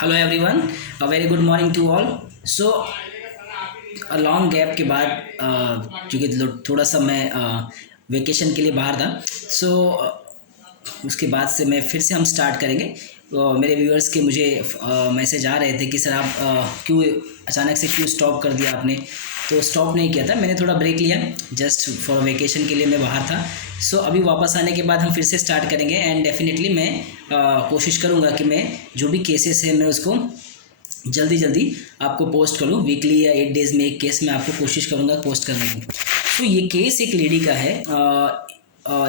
Hello everyone, a very good morning to all. So a long gap के बाद क्योंकि थोड़ा सा मैं वेकेशन के लिए बाहर था। सो उसके बाद से मैं फिर से हम स्टार्ट करेंगे। मेरे व्यूअर्स के मुझे मैसेज आ रहे थे कि सर आप क्यों अचानक से क्यों स्टॉप कर दिया आपने। तो स्टॉप नहीं किया था, मैंने थोड़ा ब्रेक लिया, जस्ट फॉर वेकेशन के लिए मैं बाहर था। सो अभी वापस आने के बाद हम फिर से स्टार्ट करेंगे एंड डेफिनेटली मैं कोशिश करूँगा कि मैं जो भी केसेस है मैं उसको जल्दी जल्दी आपको पोस्ट करूँ। वीकली या 8 डेज़ में एक केस मैं आपको कोशिश करूँगा पोस्ट करने की। तो ये केस एक लेडी का है।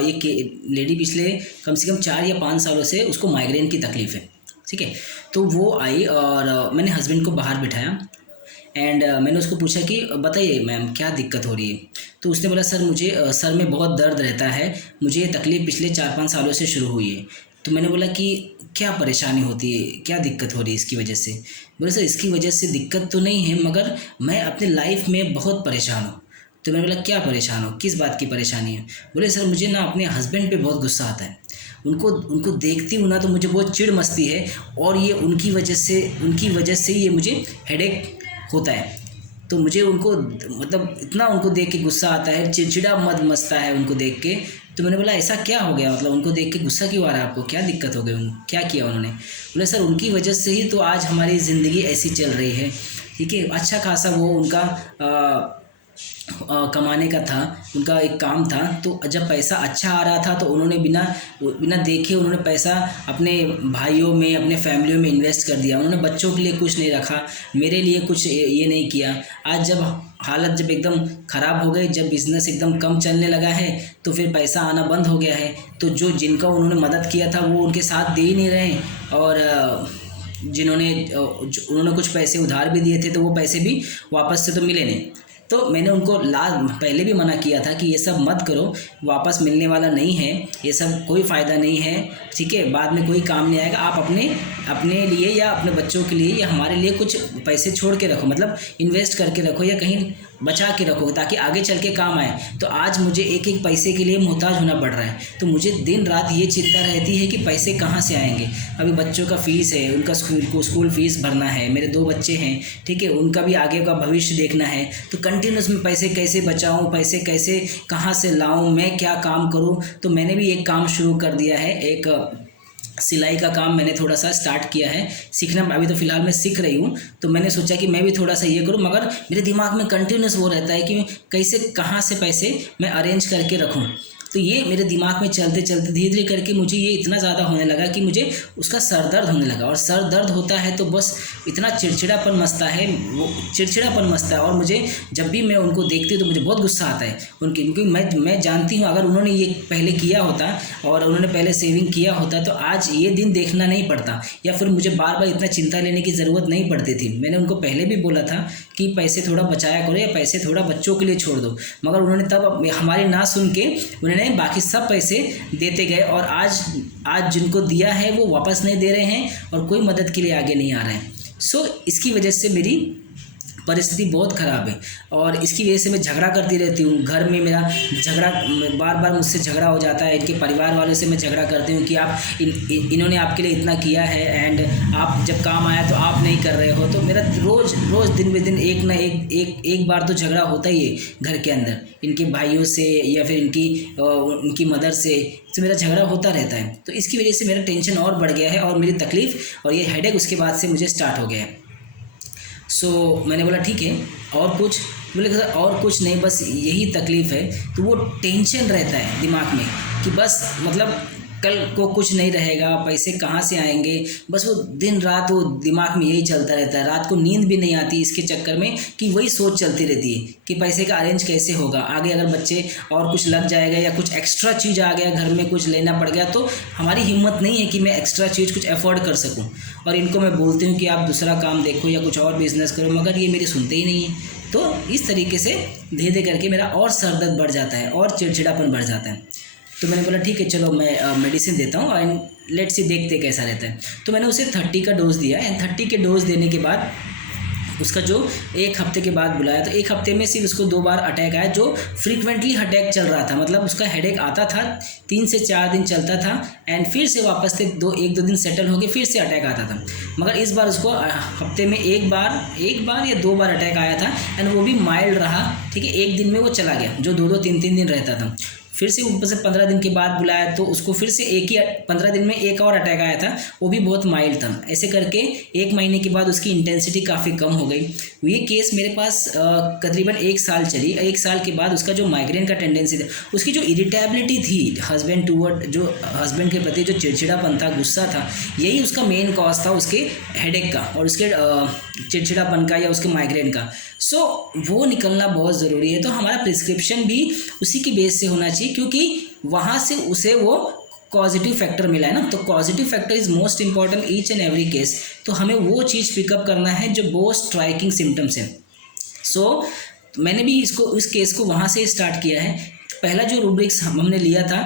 ये लेडी पिछले कम से कम 4 या 5 सालों से उसको माइग्रेन की तकलीफ़ है। ठीक है, तो वो आई और मैंने हस्बैंड को बाहर बिठाया एंड मैंने उसको पूछा कि बताइए मैम क्या दिक्कत हो रही है। तो उसने बोला सर मुझे सर में बहुत दर्द रहता है, मुझे ये तकलीफ़ पिछले 4-5 सालों से शुरू हुई है। तो मैंने बोला कि क्या परेशानी होती है, क्या दिक्कत हो रही है इसकी वजह से। बोले सर इसकी वजह से दिक्कत तो नहीं है, मगर मैं अपने लाइफ में बहुत परेशान हूँ। तो मैंने बोला क्या परेशान हो, किस बात की परेशानी है। बोले सर मुझे ना अपने हस्बैंड पे बहुत गुस्सा आता है, उनको उनको देखती हूँ ना तो मुझे बहुत चिढ़ मचती है और ये उनकी वजह से ये मुझे हेडेक होता है। तो मुझे उनको मतलब इतना उनको देख के गुस्सा आता है, चिड़चिड़ा मद मचता है उनको देख के। तो मैंने बोला ऐसा क्या हो गया, मतलब उनको देख के गुस्सा क्यों आ रहा है आपको, क्या दिक्कत हो गई, क्या किया उन्होंने। बोले सर उनकी वजह से ही तो आज हमारी ज़िंदगी ऐसी चल रही है। ठीक है, अच्छा खासा वो उनका कमाने का था, उनका एक काम था। तो जब पैसा अच्छा आ रहा था तो उन्होंने बिना बिना देखे उन्होंने पैसा अपने भाइयों में, अपने फैमिलियों में इन्वेस्ट कर दिया। उन्होंने बच्चों के लिए कुछ नहीं रखा, मेरे लिए कुछ ये नहीं किया। आज जब हालत जब एकदम ख़राब हो गई, जब बिज़नेस एकदम कम चलने लगा है तो फिर पैसा आना बंद हो गया है। तो जो जिनका उन्होंने मदद किया था वो उनके साथ दे ही नहीं रहे। और उन्होंने कुछ पैसे उधार भी दिए थे तो वो पैसे भी वापस से तो मिले नहीं। तो मैंने उनको पहले भी मना किया था कि ये सब मत करो, वापस मिलने वाला नहीं है, ये सब कोई फ़ायदा नहीं है। ठीक है, बाद में कोई काम नहीं आएगा। आप अपने अपने लिए या अपने बच्चों के लिए या हमारे लिए कुछ पैसे छोड़ के रखो, मतलब इन्वेस्ट करके रखो या कहीं बचा के रखो ताकि आगे चल के काम आए। तो आज मुझे एक एक पैसे के लिए मोहताज होना पड़ रहा है, तो मुझे दिन रात ये चिंता रहती है कि पैसे कहाँ से आएंगे। अभी बच्चों का फ़ीस है, उनका स्कूल फ़ीस भरना है, मेरे 2 बच्चे हैं। ठीक है, उनका भी आगे का भविष्य देखना है। तो कंटिन्यूस में पैसे कैसे बचाऊँ, पैसे कैसे कहाँ से लाऊँ, मैं क्या काम करूँ। तो मैंने भी एक काम शुरू कर दिया है, एक सिलाई का काम मैंने थोड़ा सा स्टार्ट किया है सीखना। अभी तो फ़िलहाल मैं सीख रही हूँ, तो मैंने सोचा कि मैं भी थोड़ा सा ये करूँ, मगर मेरे दिमाग में कंटिन्यूस वो रहता है कि कैसे कहाँ से पैसे मैं अरेंज करके रखूँ। तो ये मेरे दिमाग में चलते चलते धीरे धीरे करके मुझे ये इतना ज़्यादा होने लगा कि मुझे उसका सर दर्द होने लगा। और सर दर्द होता है तो बस इतना चिड़चिड़ापन मचता है, वो चिड़चिड़ापन मचता है। और मुझे जब भी मैं उनको देखती हूँ तो मुझे बहुत गुस्सा आता है उनकी, क्योंकि मैं जानती हूँ अगर उन्होंने ये पहले किया होता और उन्होंने पहले सेविंग किया होता तो आज ये दिन देखना नहीं पड़ता, या फिर मुझे बार बार इतना चिंता लेने की ज़रूरत नहीं पड़ती थी। मैंने उनको पहले भी बोला था कि पैसे थोड़ा बचाया करो या पैसे थोड़ा बच्चों के लिए छोड़ दो, मगर उन्होंने तब हमारी ना सुन के उन्होंने बाकी सब पैसे देते गए। और आज जिनको दिया है वो वापस नहीं दे रहे हैं और कोई मदद के लिए आगे नहीं आ रहे हैं। सो इसकी वजह से मेरी परिस्थिति बहुत ख़राब है और इसकी वजह से मैं झगड़ा करती रहती हूँ। घर में मेरा झगड़ा बार बार मुझसे झगड़ा हो जाता है। इनके परिवार वालों से मैं झगड़ा करती हूँ कि आप इन्होंने आपके लिए इतना किया है एंड आप जब काम आया तो आप नहीं कर रहे हो। तो मेरा रोज़ दिन ब दिन एक बार तो झगड़ा होता ही है घर के अंदर, इनके भाइयों से या फिर इनकी मदर से। तो मेरा झगड़ा होता रहता है। तो इसकी वजह से मेरा टेंशन और बढ़ गया है और मेरी तकलीफ़ और ये हेडेक उसके बाद से मुझे स्टार्ट हो गया है। सो मैंने बोला ठीक है और कुछ, बोले सर और कुछ नहीं, बस यही तकलीफ़ है। तो वो टेंशन रहता है दिमाग में कि बस मतलब कल को कुछ नहीं रहेगा, पैसे कहाँ से आएंगे। बस वो दिन रात वो दिमाग में यही चलता रहता है। रात को नींद भी नहीं आती इसके चक्कर में कि वही सोच चलती रहती है कि पैसे का अरेंज कैसे होगा आगे, अगर बच्चे और कुछ लग जाएगा या कुछ एक्स्ट्रा चीज़ आ गया, घर में कुछ लेना पड़ गया, तो हमारी हिम्मत नहीं है कि मैं एक्स्ट्रा चीज़ कुछ अफोर्ड कर सकूँ। और इनको मैं बोलती हूँ कि आप दूसरा काम देखो या कुछ और बिज़नेस करो, मगर ये मेरी सुनते ही नहीं है। तो इस तरीके से धीरे धीरे करके मेरा और सर दर्द बढ़ जाता है और चिड़चिड़ापन बढ़ जाता है। तो मैंने बोला ठीक है चलो मैं मेडिसिन देता हूँ एंड लेट्स सी देखते कैसा रहता है। तो मैंने उसे 30 का डोज़ दिया एंड 30 के डोज़ देने के बाद उसका जो एक हफ्ते के बाद बुलाया तो एक हफ्ते में सिर्फ उसको 2 बार अटैक आया, जो फ्रीक्वेंटली अटैक चल रहा था, मतलब उसका हेडेक आता था 3 से 4 दिन चलता था एंड फिर से वापस से 1-2 दिन सेटल हो गए, फिर से अटैक आता था। मगर इस बार उसको हफ्ते में एक बार या 2 बार अटैक आया था एंड वो भी माइल्ड रहा, ठीक है। एक दिन में वो चला गया, जो 2-2 3-3 दिन रहता था। फिर से ऊपर से 15 दिन के बाद बुलाया तो उसको फिर से 15 दिन में एक और अटैक आया था, वो भी बहुत माइल्ड था। ऐसे करके 1 महीने के बाद उसकी इंटेंसिटी काफ़ी कम हो गई। ये केस मेरे पास तकरीबन 1 साल चली। 1 साल के बाद उसका जो माइग्रेन का टेंडेंसी था, उसकी जो इरिटेबिलिटी थी हस्बैंड के प्रति जो चिड़चिड़ापन था, गुस्सा था, यही उसका मेन कॉज था उसके हेडेक का और उसके चिड़चिड़ापन का या उसके माइग्रेन का। सो वो निकलना बहुत ज़रूरी है। तो हमारा प्रिस्क्रिप्शन भी उसी की बेस से होना चाहिए, क्योंकि वहाँ से उसे वो पॉजिटिव फैक्टर मिला है ना। तो positive factor is most important each and every case. तो हमें वो चीज़ पिकअप करना है जो बहुत स्ट्राइकिंग सिम्टम्स है। सो मैंने भी इस केस को वहाँ से स्टार्ट किया है। पहला जो रूब्रिक्स हमने लिया था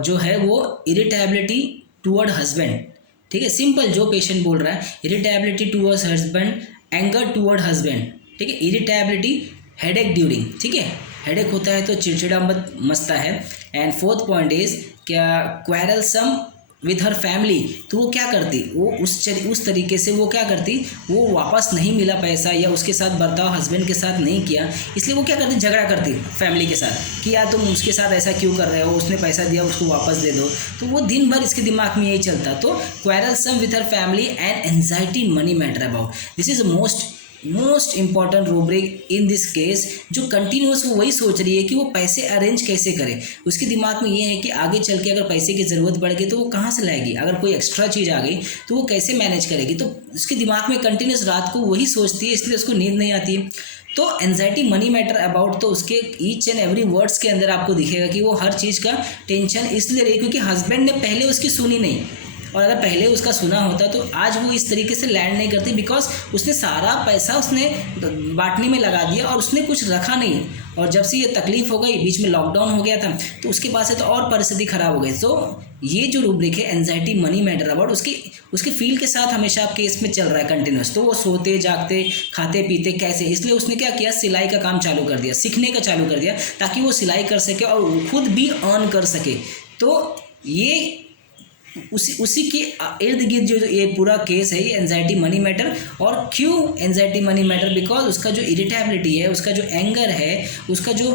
जो है वो इरिटेबिलिटी टूवर्ड हस्बैंड, ठीक है। सिंपल जो पेशेंट बोल रहा है, irritability towards husband, anger toward husband, ठीक है। इरिटेबिलिटी, हेडेक ड्यूरिंग, ठीक है। हेडेक होता है तो चिड़चिड़ा मचता है। एंड 4th पॉइंट इज क्या क्वेरलसम विद हर फैमिली। तो वो क्या करती, वो उस तरीके से वो क्या करती, वो वापस नहीं मिला पैसा या उसके साथ बर्ताव हस्बैंड के साथ नहीं किया, इसलिए वो क्या करती, झगड़ा करती फैमिली के साथ कि यार तुम उसके साथ ऐसा क्यों कर रहे हो, उसने पैसा दिया उसको वापस दे दो। तो वो दिन भर इसके दिमाग में यही चलता। तो quarrelsome with her family and anxiety money matter about, this is most important rubric in this case. जो कंटिन्यूस वो वही सोच रही है कि वो पैसे अरेंज कैसे करे। उसके दिमाग में ये है कि आगे चल के अगर पैसे की ज़रूरत पड़ गई तो वो कहाँ से लाएगी, अगर कोई एक्स्ट्रा चीज़ आ गई तो वो कैसे मैनेज करेगी। तो उसके दिमाग में कंटिन्यूस रात को वही सोचती है, इसलिए उसको नींद नहीं आती है। तो एंजाइटी मनी मैटर अबाउट, तो उसके ईच एंड एवरी वर्ड्स के अंदर आपको दिखेगा कि वो हर चीज़ का टेंशन इसलिए रही क्योंकि हस्बैंड ने पहले उसकी सुनी नहीं, और अगर पहले उसका सुना होता तो आज वो इस तरीके से लैंड नहीं करती, बिकॉज उसने सारा पैसा उसने बांटने में लगा दिया और उसने कुछ रखा नहीं। और जब से ये तकलीफ हो गई, बीच में लॉकडाउन हो गया था, तो उसके बाद से तो और परिस्थिति खराब हो गई। तो ये जो रूब्रिक है एंजाइटी मनी मैटर अबाउट, उसके फील के साथ हमेशा आपके इसमें चल रहा है कंटिन्यूस। तो वो सोते जागते खाते पीते कैसे, इसलिए उसने क्या किया, सिलाई का काम चालू कर दिया, सीखने का चालू कर दिया, ताकि वो सिलाई कर सके और खुद भी अर्न कर सके। तो ये उसी के इर्द गिर्द जो ये पूरा केस है, ये एंजाइटी मनी मैटर। और क्यों एंजाइटी मनी मैटर, बिकॉज उसका जो इरिटेबिलिटी है, उसका जो एंगर है, उसका जो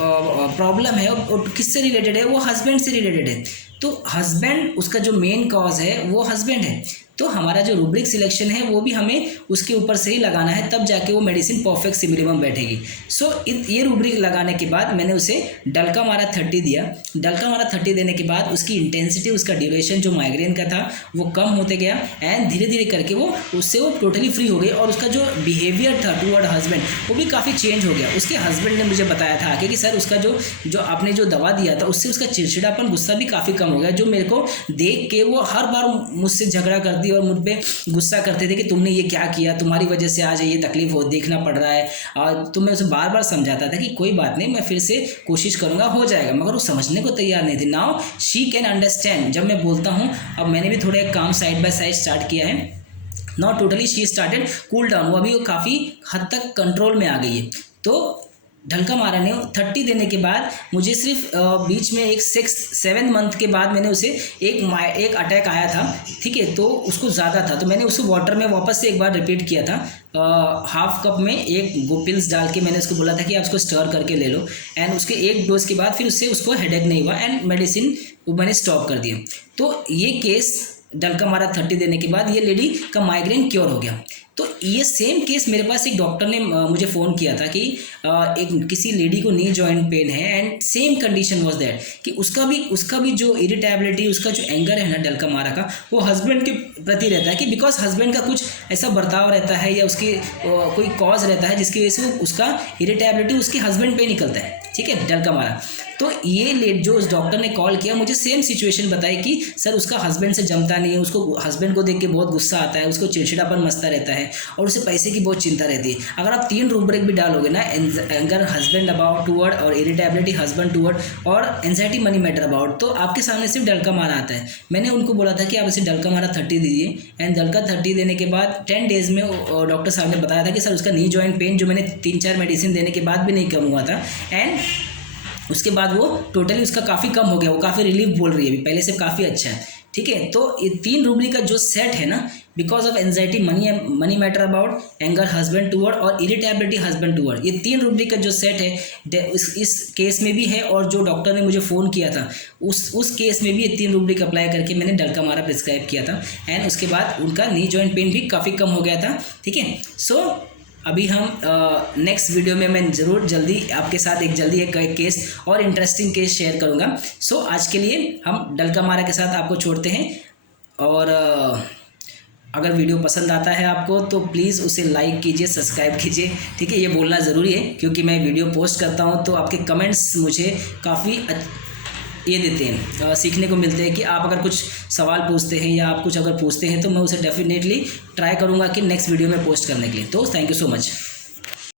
प्रॉब्लम है वो किससे रिलेटेड है, वो हस्बैंड से रिलेटेड है। तो हस्बैंड, उसका जो मेन कॉज है वो हस्बैंड है। तो हमारा जो रूब्रिक सिलेक्शन है वो भी हमें उसके ऊपर से ही लगाना है, तब जाके वो मेडिसिन परफेक्ट सिमिलिमम बैठेगी। सो ये रूब्रिक लगाने के बाद मैंने उसे डल्का मारा 30 दिया। डल्का मारा 30 देने के बाद उसकी इंटेंसिटी, उसका ड्यूरेशन जो माइग्रेन का था वो कम होते गया एंड धीरे धीरे करके वो टोटली फ्री हो गई। और उसका जो बिहेवियर था टूवर्ड हस्बैंड वो भी काफ़ी चेंज हो गया। उसके हस्बैंड ने मुझे बताया था आके कि सर उसका जो आपने जो दवा दिया था उससे उसका चिड़चिड़ापन, गुस्सा भी काफ़ी कम हो गया। जो मेरे को देख के वो हर बार मुझसे झगड़ा करती और मुझ पे गुस्सा करते थे कि तुमने ये क्या किया, तुम्हारी वजह से आज ये तकलीफ हो देखना पड़ रहा है। और तो मैं उसे बार बार समझाता था कि कोई बात नहीं, मैं फिर से कोशिश करूँगा, हो जाएगा, मगर वो समझने को तैयार नहीं थी। Now she can understand. जब मैं बोलता हूँ, अब मैंने भी थोड़े काम साइड बाय साइड स्टार्ट किया है। Now totally she started cool down, वो अभी वो काफ़ी हद तक कंट्रोल में आ गई है। तो ढलका मारा ने 30 देने के बाद मुझे सिर्फ बीच में एक 6-7 मंथ के बाद मैंने उसे एक अटैक आया था, ठीक है। तो उसको ज़्यादा था, तो मैंने उसको वाटर में वापस से एक बार रिपीट किया था। हाफ कप में एक पिल्स डाल के मैंने उसको बोला था कि आप उसको स्टर करके ले लो। एंड उसके एक डोज के बाद फिर उससे उसको हेडेक नहीं हुआ एंड मेडिसिन वो मैंने स्टॉप कर दिया। तो ये केस डल्का मारा 30 देने के बाद ये लेडी का माइग्रेन क्योर हो गया। तो ये सेम केस मेरे पास एक डॉक्टर ने मुझे फ़ोन किया था कि किसी लेडी को नी जॉइंट पेन है and same condition was that कि उसका भी जो इरिटेबिलिटी, उसका जो एंगर है ना डल्का मारा का, वो हस्बैंड के प्रति रहता है कि बिकॉज हस्बैंड का कुछ ऐसा बर्ताव रहता है या उसकी कोई कॉज रहता है जिसकी वजह से वो उसका इरिटेबिलिटी उसके हस्बैंड पे निकलता है, ठीक है, डलका मारा। तो ये जो उस डॉक्टर ने कॉल किया, मुझे सेम सिचुएशन बताई कि सर उसका हस्बैंड से जमता नहीं है, उसको हस्बैंड को देख के बहुत गुस्सा आता है, उसको चिड़चिड़ापन मचता रहता है और उसे पैसे की बहुत चिंता रहती है। अगर आप 3 रूब्रिक भी डालोगे ना, एंगर हस्बैंड अबाउट टूवर्ड और इरिटेबिलिटी हस्बैंड टूवर्ड और एंजाइटी मनी मैटर अबाउट, तो आपके सामने सिर्फ डलका मारा आता है। मैंने उनको बोला था कि आप इसे डलका मारा 30 दीजिए, एंड डलका 30 देने के बाद 10 डेज़ में डॉक्टर साहब ने बताया था कि सर उसका नी जॉइंट पेन जो मैंने 3-4 मेडिसिन देने के बाद भी नहीं कम हुआ था, एंड उसके बाद वो टोटली उसका काफ़ी कम हो गया, वो काफ़ी रिलीफ बोल रही है अभी, पहले से काफ़ी अच्छा है। ठीक है, तो ये 3 रूब्रिक का जो सेट है ना, because of anxiety money matter about, anger husband toward और इरिटेबिलिटी हस्बैंड टूवर्ड, ये 3 रूब्रिक का जो सेट है इस केस में भी है, और जो डॉक्टर ने मुझे फ़ोन किया था उस केस में भी ये 3 रूब्रिक अप्लाई करके मैंने डलका मारा प्रिस्क्राइब किया था, एंड उसके बाद उनका नी जॉइंट पेन भी काफ़ी कम हो गया था। ठीक है, सो अभी हम नेक्स्ट वीडियो में मैं ज़रूर जल्दी आपके साथ एक केस और इंटरेस्टिंग केस शेयर करूंगा। सो आज के लिए हम डलका मारा के साथ आपको छोड़ते हैं, और अगर वीडियो पसंद आता है आपको तो प्लीज़ उसे लाइक कीजिए, सब्सक्राइब कीजिए। ठीक है, ये बोलना ज़रूरी है क्योंकि मैं वीडियो पोस्ट करता हूँ तो आपके कमेंट्स मुझे काफ़ी ये देते हैं, सीखने को मिलते हैं कि आप अगर कुछ सवाल पूछते हैं या आप कुछ अगर पूछते हैं तो मैं उसे डेफिनेटली ट्राई करूँगा कि नेक्स्ट वीडियो में पोस्ट करने के लिए। तो थैंक यू सो मच।